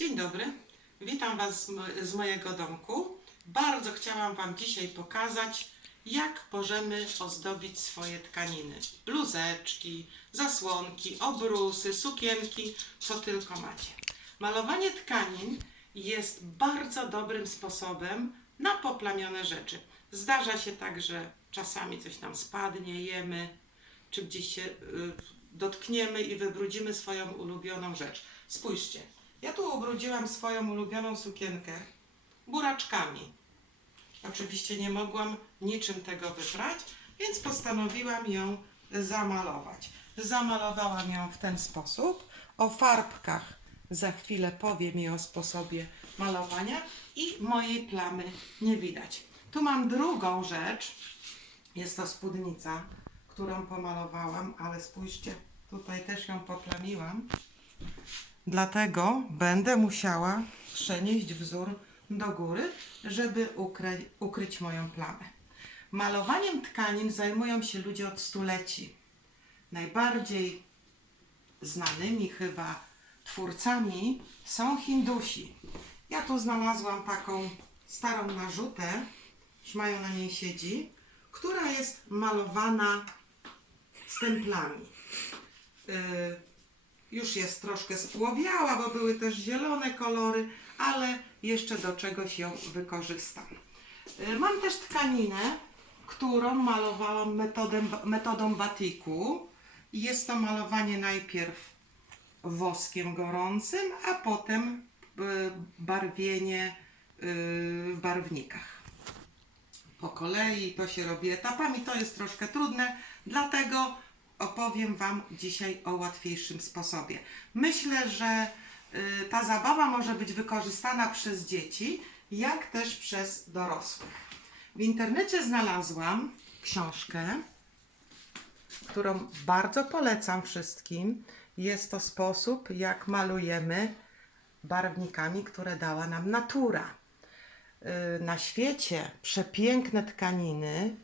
Dzień dobry, witam Was z, mo- z mojego domku. Bardzo chciałam Wam dzisiaj pokazać, jak możemy ozdobić swoje tkaniny. Bluzeczki, zasłonki, obrusy, sukienki, co tylko macie. Malowanie tkanin jest bardzo dobrym sposobem na poplamione rzeczy. Zdarza się tak, że czasami coś nam spadnie, jemy, czy gdzieś się y, dotkniemy i wybrudzimy swoją ulubioną rzecz. Spójrzcie, ja tu ubrudziłam swoją ulubioną sukienkę buraczkami. Oczywiście nie mogłam niczym tego wyprać, więc postanowiłam ją zamalować. Zamalowałam ją w ten sposób. O farbkach za chwilę powiem i o sposobie malowania i mojej plamy nie widać. Tu mam drugą rzecz. Jest to spódnica, którą pomalowałam, ale spójrzcie, tutaj też ją poplamiłam. Dlatego będę musiała przenieść wzór do góry, żeby ukry- ukryć moją plamę. Malowaniem tkanin zajmują się ludzie od stuleci. Najbardziej znanymi chyba twórcami są Hindusi. Ja tu znalazłam taką starą narzutę, już mają na niej siedzi, która jest malowana stemplami. Yy, już jest troszkę spłowiała, bo były też zielone kolory, ale jeszcze do czegoś ją wykorzystam. Y, Mam też tkaninę, którą malowałam metodem, metodą batiku. Jest to malowanie najpierw woskiem gorącym, a potem y, barwienie y, w barwnikach po kolei, to się robi etapami, to jest troszkę trudne, dlatego opowiem Wam dzisiaj o łatwiejszym sposobie. Myślę, że y, ta zabawa może być wykorzystana przez dzieci, jak też przez dorosłych. W internecie znalazłam książkę, którą bardzo polecam wszystkim. Jest to sposób, jak malujemy barwnikami, które dała nam natura y, na świecie przepiękne tkaniny,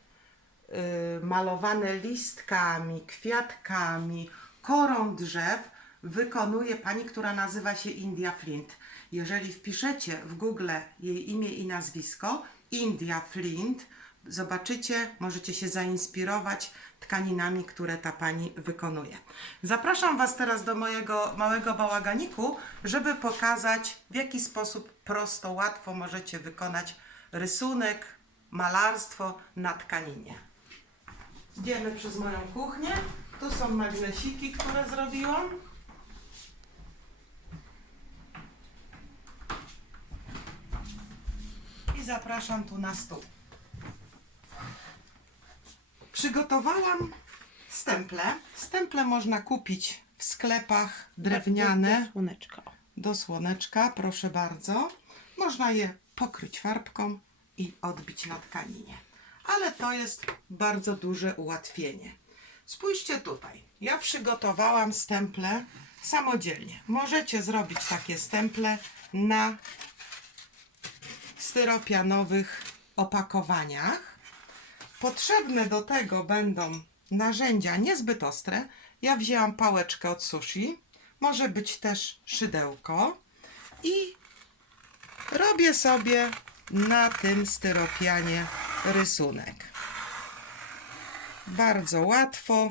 malowane listkami, kwiatkami, korą drzew, wykonuje pani, która nazywa się India Flint. Jeżeli wpiszecie w Google jej imię i nazwisko, India Flint, zobaczycie, możecie się zainspirować tkaninami, które ta pani wykonuje. Zapraszam Was teraz do mojego małego bałaganiku, żeby pokazać, w jaki sposób prosto, łatwo możecie wykonać rysunek, malarstwo na tkaninie. Idziemy przez moją kuchnię. Tu są magnesiki, które zrobiłam. I zapraszam tu na stół. Przygotowałam stemple. Stemple można kupić w sklepach drewniane Słoneczko. do słoneczka, proszę bardzo. Można je pokryć farbką i odbić na tkaninie. Ale to jest bardzo duże ułatwienie. Spójrzcie tutaj. Ja przygotowałam stemple samodzielnie. Możecie zrobić takie stemple na styropianowych opakowaniach. Potrzebne do tego będą narzędzia niezbyt ostre. Ja wzięłam pałeczkę od sushi. Może być też szydełko. I robię sobie na tym styropianie rysunek. Bardzo łatwo,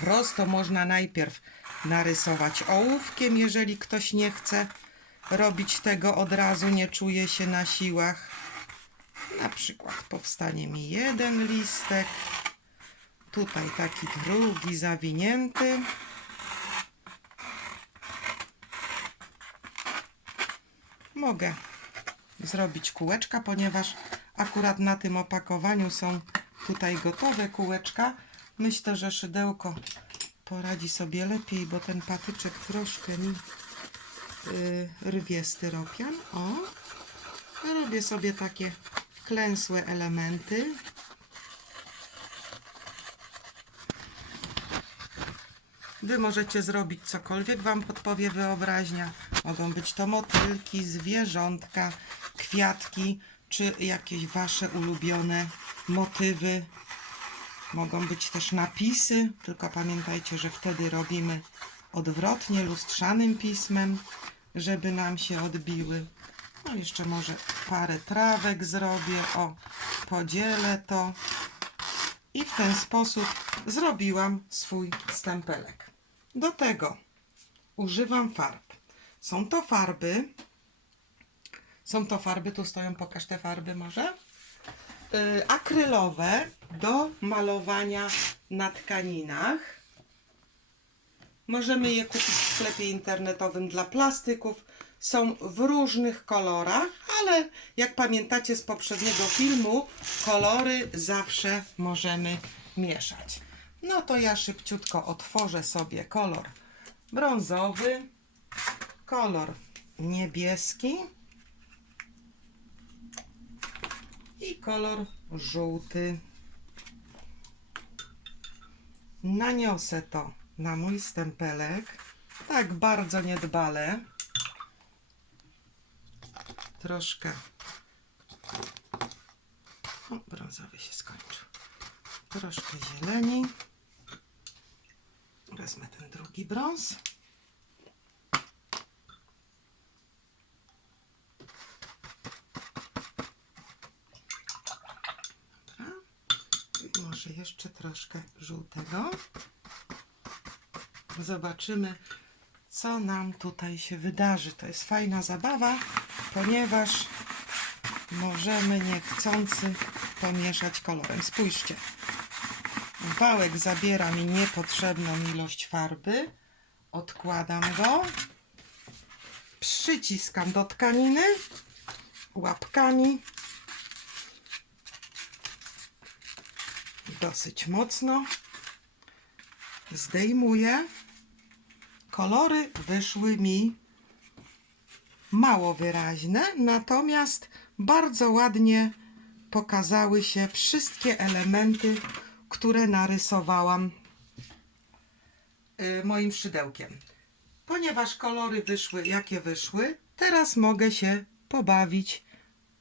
prosto można najpierw narysować ołówkiem, jeżeli ktoś nie chce robić tego od razu, nie czuje się na siłach. Na przykład powstanie mi jeden listek, tutaj taki drugi zawinięty. Mogę zrobić kółeczka, ponieważ akurat na tym opakowaniu są tutaj gotowe kółeczka. Myślę, że szydełko poradzi sobie lepiej, bo ten patyczek troszkę mi yy, rwie styropian. O, robię sobie takie wklęsłe elementy. Wy możecie zrobić cokolwiek Wam podpowie wyobraźnia. Mogą być to motylki, zwierzątka, kwiatki, czy jakieś Wasze ulubione motywy. Mogą być też napisy, tylko pamiętajcie, że wtedy robimy odwrotnie, lustrzanym pismem. żeby nam się odbiły. No jeszcze może parę trawek zrobię, o, podzielę to. I w ten sposób zrobiłam swój stempelek. Do tego używam farb. Są to farby. Są to farby, tu stoją, pokaż te farby może. Yy, akrylowe do malowania na tkaninach. Możemy je kupić w sklepie internetowym dla plastyków. Są w różnych kolorach, ale jak pamiętacie z poprzedniego filmu, kolory zawsze możemy mieszać. No to ja szybciutko otworzę sobie kolor brązowy, kolor niebieski i kolor żółty. Naniosę to na mój stempelek, tak bardzo niedbale. Troszkę. O, brązowy się skończył. Troszkę zieleni. Wezmę ten drugi brąz. Dobra. I Może jeszcze troszkę żółtego. Zobaczymy, co nam tutaj się wydarzy. To jest fajna zabawa, ponieważ możemy niechcący pomieszać kolorem. Spójrzcie. Wałek zabiera mi niepotrzebną ilość farby. Odkładam go. Przyciskam do tkaniny łapkami. Dosyć mocno. Zdejmuję. Kolory wyszły mi mało wyraźne, natomiast bardzo ładnie pokazały się wszystkie elementy, które narysowałam y, moim szydełkiem. Ponieważ kolory wyszły jakie wyszły, teraz mogę się pobawić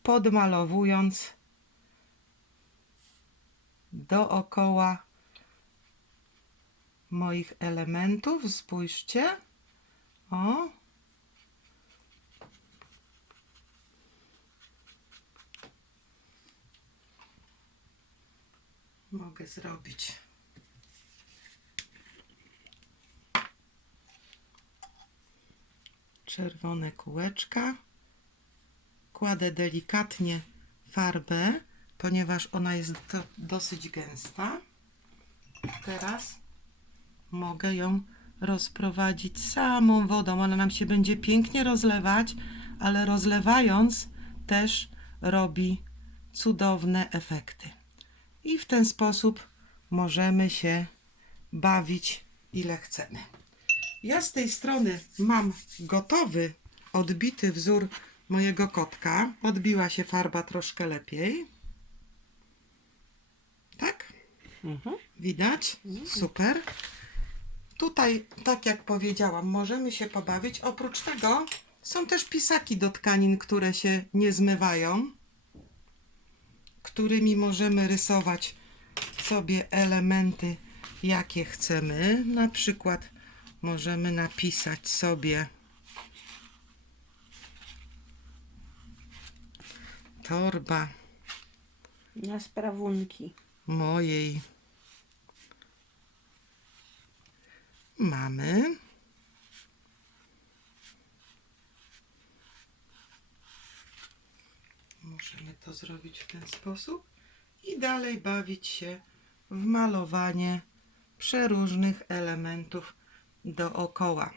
podmalowując dookoła moich elementów. Spójrzcie. O. Mogę zrobić. Czerwone kółeczka. Kładę delikatnie farbę, ponieważ ona jest do, dosyć gęsta. Teraz mogę ją rozprowadzić samą wodą. Ona nam się będzie pięknie rozlewać, ale rozlewając też robi cudowne efekty. I w ten sposób możemy się bawić ile chcemy. Ja z tej strony mam gotowy, odbity wzór mojego kotka. Odbiła się farba troszkę lepiej. Tak? Widać? Super. Tutaj, tak jak powiedziałam, możemy się pobawić. Oprócz tego są też pisaki do tkanin, które się nie zmywają, którymi możemy rysować sobie elementy, jakie chcemy. Na przykład możemy napisać sobie torba Na sprawunki. mojej mamy. Możemy to zrobić w ten sposób i dalej bawić się w malowanie przeróżnych elementów dookoła.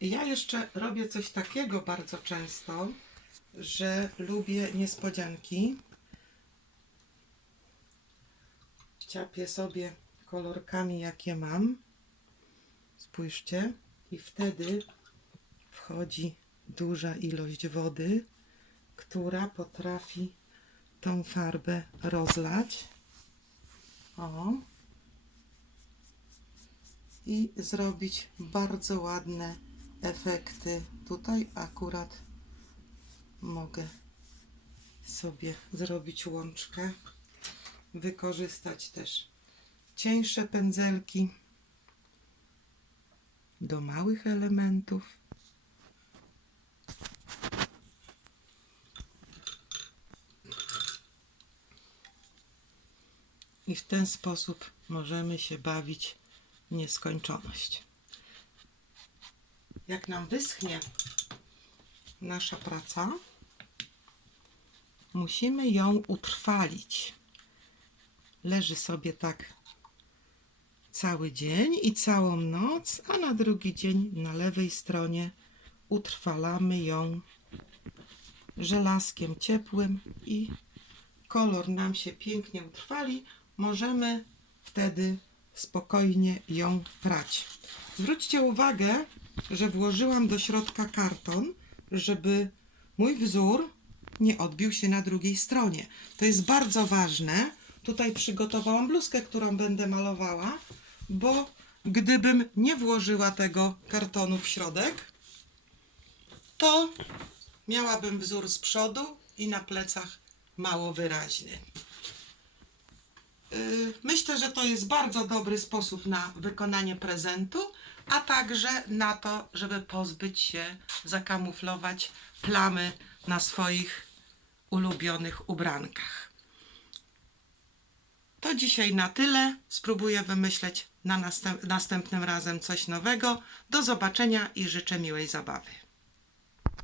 Ja jeszcze robię coś takiego bardzo często, że lubię niespodzianki. Ciapię sobie kolorkami, jakie mam. Spójrzcie. I wtedy wchodzi duża ilość wody, która potrafi tą farbę rozlać. O. I zrobić bardzo ładne efekty. Tutaj akurat mogę sobie zrobić łączkę, wykorzystać też cieńsze pędzelki do małych elementów. I w ten sposób możemy się bawić nieskończoność. Jak nam wyschnie nasza praca, musimy ją utrwalić. Leży sobie tak cały dzień i całą noc, a na drugi dzień na lewej stronie utrwalamy ją żelazkiem ciepłym i kolor nam się pięknie utrwali. Możemy wtedy spokojnie ją prać. Zwróćcie uwagę, że włożyłam do środka karton, żeby mój wzór nie odbił się na drugiej stronie. To jest bardzo ważne. Tutaj przygotowałam bluzkę, którą będę malowała, bo gdybym nie włożyła tego kartonu w środek, to miałabym wzór z przodu i na plecach mało wyraźny. Yy, Myślę, że to jest bardzo dobry sposób na wykonanie prezentu, a także na to, żeby pozbyć się, zakamuflować plamy na swoich ulubionych ubrankach. To dzisiaj na tyle. Spróbuję wymyśleć na następ- następnym razem coś nowego. Do zobaczenia i życzę miłej zabawy.